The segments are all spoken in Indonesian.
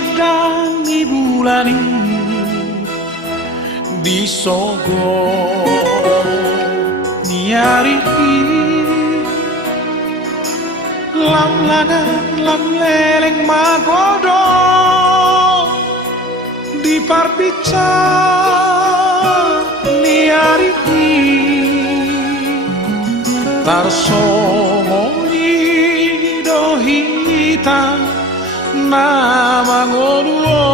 madangi bulani di sogo niariti lam ladan lam leleng magodo di parpica niariti tarsongoni dohita nama ngoduo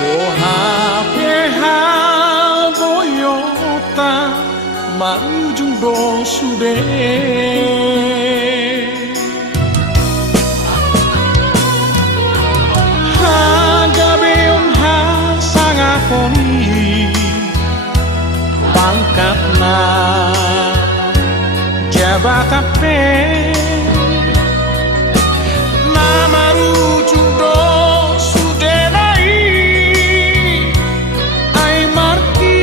boha peha boyota marujung do sude hagabeon ha sangaponi pangkatna jabatan pe nama rujung do sudenai ai marki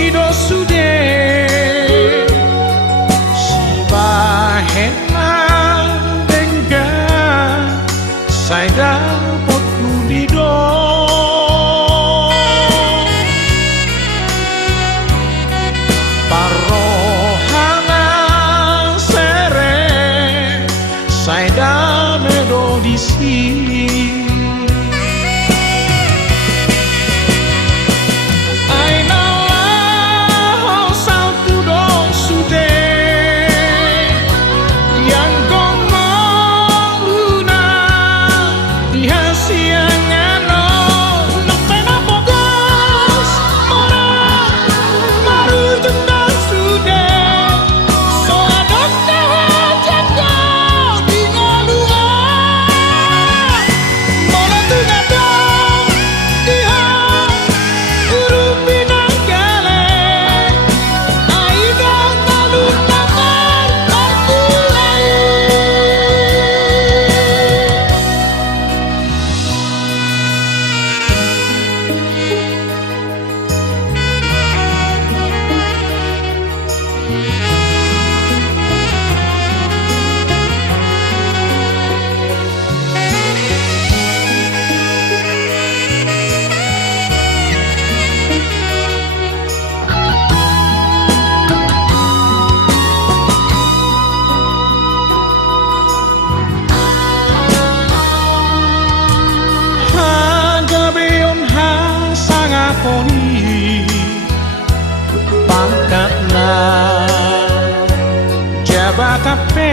ido sude siba hena dengga sai dapat nudido Saida melodisi Ainalah saltu do sude yang gomong luna dihasiangano nepena bogos maru jendang sude so adok jaga poni pangkatna jabatan pe